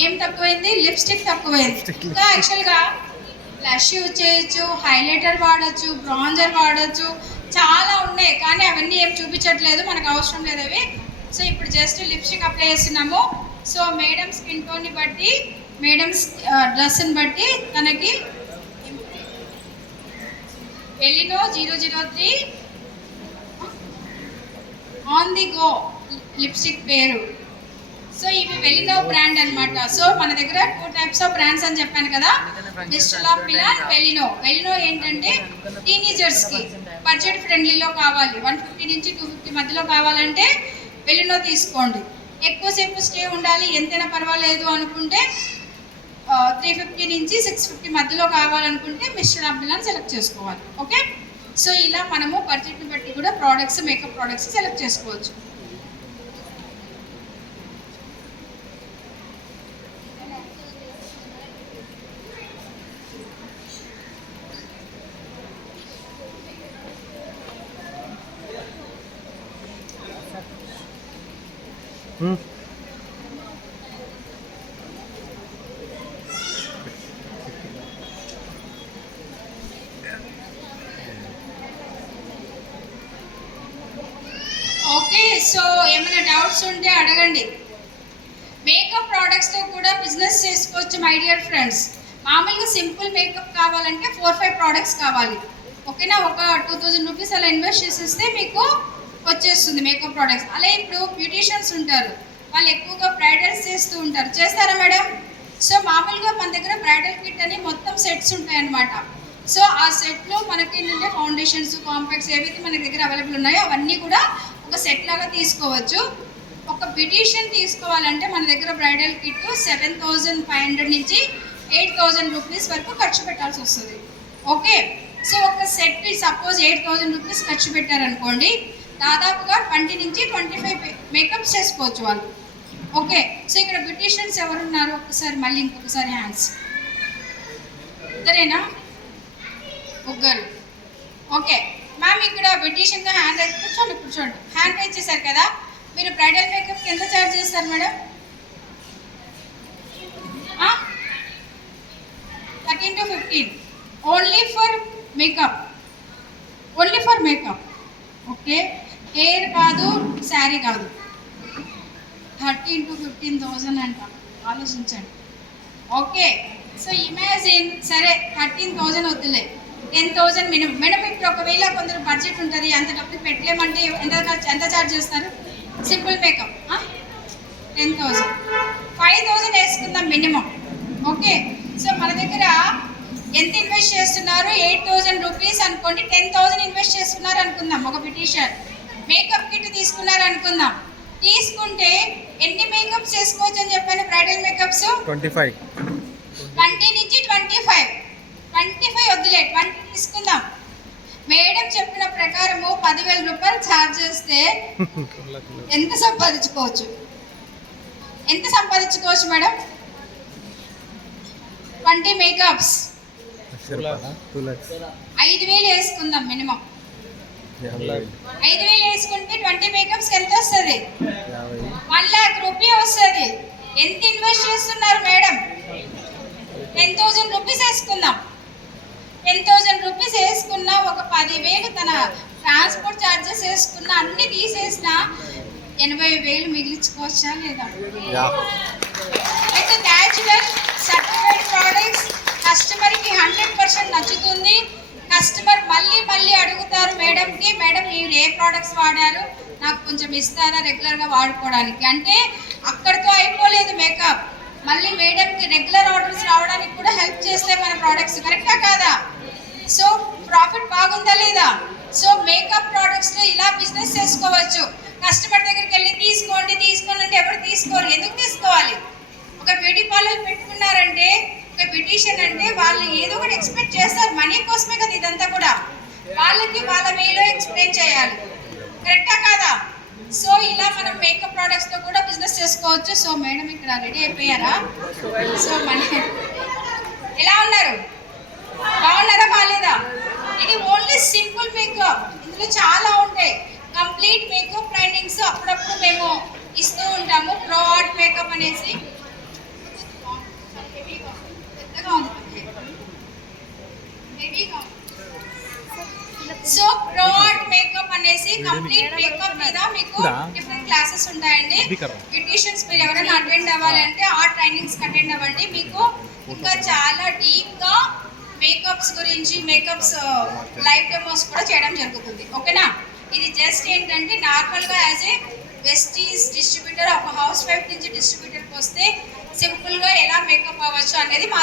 ఏం తక్కువైంది? లిప్స్టిక్ తక్కువైంది. ఇంకా యాక్చువల్గా బ్లష్ యూజ్ చేయొచ్చు, హైలైటర్ వాడచ్చు, బ్రాంజర్ వాడచ్చు, చాలా ఉన్నాయి, కానీ అవన్నీ ఏం చూపించట్లేదు, మనకు అవసరం లేదు అవి. సో ఇప్పుడు జస్ట్ లిప్స్టిక్ అప్లై చేస్తున్నాము. సో మేడం స్కిన్ టోన్ని బట్టి, మేడం డ్రెస్ని బట్టి తనకి వెలినో 003 ఆన్ ది గో లిప్స్టిక్ పేరు. సో ఇవి వెలినో బ్రాండ్ అన్నమాట. సో మన దగ్గర 2 టైప్స్ ఆఫ్ బ్రాండ్స్ అని చెప్పాను కదా, మిస్టర్ ఆఫ్ మిలాన్, వెలినో. వెలినో ఏంటంటే టీనేజర్స్కి బడ్జెట్ ఫ్రెండ్లీలో కావాలి, 150 నుంచి 250 మధ్యలో కావాలంటే వెలినో తీసుకోండి. ఎక్కువసేపు స్టే ఉండాలి, ఎంతైనా పర్వాలేదు అనుకుంటే 350 నుంచి 650 మధ్యలో కావాలనుకుంటే మిస్టర్ ఆఫ్ మిలాన్ సెలెక్ట్ చేసుకోవాలి. ఓకే, సో ఇలా మనము బడ్జెట్ని బట్టి కూడా ప్రోడక్ట్స్, మేకప్ ప్రోడక్ట్స్ సెలెక్ట్ చేసుకోవచ్చు. ఓకే, సో ఏమైనా డౌట్స్ ఉంటే అడగండి. మేకప్ ప్రోడక్ట్స్తో కూడా బిజినెస్ చేసుకోవచ్చు మై డియర్ ఫ్రెండ్స్. మామూలుగా సింపుల్ మేకప్ కావాలంటే 4-5 ప్రోడక్ట్స్ కావాలి. ఓకేనా, ఒక 2000 రూపీస్ అలా ఇన్వెస్ట్ చేసేస్తే మీకు వచ్చేస్తుంది మేకప్ ప్రోడక్ట్స్. అలా ఇప్పుడు బ్యూటీషియన్స్ ఉంటారు, వాళ్ళు ఎక్కువగా బ్రైడల్స్ చేస్తూ ఉంటారు, చేస్తారా మేడం? సో మామూలుగా మన దగ్గర బ్రైడల్ కిట్ అని మొత్తం సెట్స్ ఉంటాయి అన్నమాట. సో ఆ సెట్లో మనకి ఏంటంటే ఫౌండేషన్స్, కాంపాక్ట్స్ ఏవైతే మన దగ్గర అవైలబుల్ ఉన్నాయో అవన్నీ కూడా ఒక సెట్ లాగా తీసుకోవచ్చు. ఒక బ్యూటీషియన్ తీసుకోవాలంటే మన దగ్గర బ్రైడల్ కిట్ 7500 నుంచి 8000 రూపీస్ వరకు ఖర్చు పెట్టాల్సి వస్తుంది. ఓకే, సో ఒక సెట్ సపోజ్ 8000 రూపీస్ ఖర్చు పెట్టారనుకోండి, దాదాపుగా 20 నుంచి 25 మేకప్స్ చేసుకోవచ్చు వాళ్ళు. ఓకే, సో ఇక్కడ బ్యూటీషియన్స్ ఎవరున్నారు ఒకసారి మళ్ళీ ఇంకొకసారి హ్యాండ్స్. ఇద్దరేనా? ముగ్గురు. ఓకే మ్యామ్, ఇక్కడ బ్యూటీషియన్గా హ్యాండ్ రైజ్, కూర్చోండి. హ్యాండ్ రైజ్ చేశారు కదా, మీరు బ్రైడల్ మేకప్కి ఎంత ఛార్జ్ చేస్తారు madam? 13 to 15 only for makeup, only for makeup. Okay, hair కాదు, శారీ కాదు. 13 to 15,000 అంట, ఆలోచించండి. ఓకే, సో ఇమాజిన్, సరే 13,000 వద్దులే, 10,000 మినిమం. మేడం ఇప్పుడు ఒకవేళ కొందరు బడ్జెట్ ఉంటుంది, అంత డబ్బులు పెట్టలేమంటే ఎంత ఛార్జ్ చేస్తారు? సింపుల్ మేకప్ 10,000, 5,000 వేసుకుందాం మినిమం. ఓకే, సో మన దగ్గర ఎంత ఇన్వెస్ట్ చేస్తున్నారు? 8,000 రూపీస్ అనుకోండి, 10,000 ఇన్వెస్ట్ చేస్తున్నారు అనుకుందాం. ఒక బ్యూటీషియన్ మేకప్ కిట్ తీసుకున్నారు అనుకుందాం. తీసుకుంటే ఎన్ని మేకప్స్ చేసుకోవచ్చు అని చెప్పాను? Bridal makeups 25. 20 నుంచి 25. 25 వద్దులే, 20 తీసుకుందాం. మేడం చెప్పిన ప్రకారము 10,000 రూపాయలు ఛార్జ్ చేస్తే ఎంత సంపాదించుకోవచ్చు? ఎంత సంపాదించుకోవచ్చు మేడం? 20 మేకప్స్ 5,000 వేసుకుందాం మినిమం. 5,000 వేసుకుంటే 20 మేకప్స్ ఎంత వస్తుంది? 1,00,000 రూపీ వస్తుంది. ఎంత ఇన్వెస్ట్ చేస్తున్నారు మేడం? 10,000 రూపీస్ వేసుకుందాం. 10,000 రూపీస్ వేసుకున్నా, ఒక 10,000 తన ట్రాన్స్పోర్ట్ ఛార్జెస్ వేసుకున్నా, అన్ని తీసేసిన 80,000 మిగిలించుకోవచ్చా లేదా? అయితే న్యాచురల్ సర్టిఫైడ్ ప్రోడక్ట్స్ కస్టమర్కి 100% నచ్చుతుంది. కస్టమర్ మళ్ళీ అడుగుతారు మేడంకి, మేడం మీరు ఏ ప్రోడక్ట్స్ వాడారు, నాకు కొంచెం ఇస్తారా రెగ్యులర్గా వాడుకోవడానికి. అంటే అక్కడితో అయిపోలేదు మేకప్. మళ్ళీ మేడంకి రెగ్యులర్ ఆర్డర్స్ రావడానికి కూడా హెల్ప్ చేస్తాయి మన ప్రోడక్ట్స్. కరెక్టా కాదా? సో ప్రాఫిట్ బాగుందా లేదా? సో మేకప్ ప్రోడక్ట్స్ లో ఇలా బిజినెస్ చేసుకోవచ్చు. కస్టమర్ దగ్గరికి వెళ్ళి తీసుకోండి అంటే ఎవరు తీసుకోరు. ఎందుకు తీసుకోవాలి? ఒక బ్యూటీ పార్లర్ పెట్టుకున్నారంటే, ఒక బ్యూటీషియన్ అంటే వాళ్ళు ఏదో ఒకటి ఎక్స్పెక్ట్ చేస్తారు. మనీ కోసమే కదా ఇదంతా కూడా. వాళ్ళకి వాళ్ళ వేలో ఎక్స్ప్లెయిన్ చేయాలి. కరెక్టా కాదా? సో ఇలా మనం మేకప్ ప్రోడక్ట్స్ తో కూడా బిజినెస్ చేసుకోవచ్చు. సో మేడం ఇక్కడ రెడీ అయిపోయారా? సో మన ఎలా ఉన్నారు? బాగున్నారా బాగాలేదా? ఇది ఓన్లీ సింపుల్ మేకప్. ఇందులో చాలా ఉంటాయి. కంప్లీట్ మేకప్ ట్రైనింగ్స్ అప్పుడప్పుడు మేము ఇస్తూ ఉంటాము. ప్రో ఆర్ట్ మేకప్ అనేసి పెద్దగా ఉంది. సో ప్రో ఆర్ట్ మేకప్ అనేసి కంప్లీట్ మేకప్ మీద మీకు డిఫరెంట్ క్లాసెస్ ఉంటాయండి. బ్యూటిషియన్స్ మీరు ఎవరైనా అటెండ్ అవ్వాలంటే ఆ ట్రైనింగ్స్ అటెండ్ అవ్వండి. మీకు ఇంకా చాలా డీప్ గా మేకప్స్ గురించి మేకప్స్ లైవ్ డెమోస్ కూడా చేయడం జరుగుతుంది. ఓకేనా? ఇది జస్ట్ ఏంటంటే నార్మల్ గా యాజ్ ఏ వెస్టీస్ డిస్ట్రిబ్యూటర్, ఒక హౌస్ వైఫ్ నుంచి డిస్ట్రిబ్యూటర్కి వస్తే సింపుల్ గా ఎలా మేకప్ అవ్వచ్చు అనేది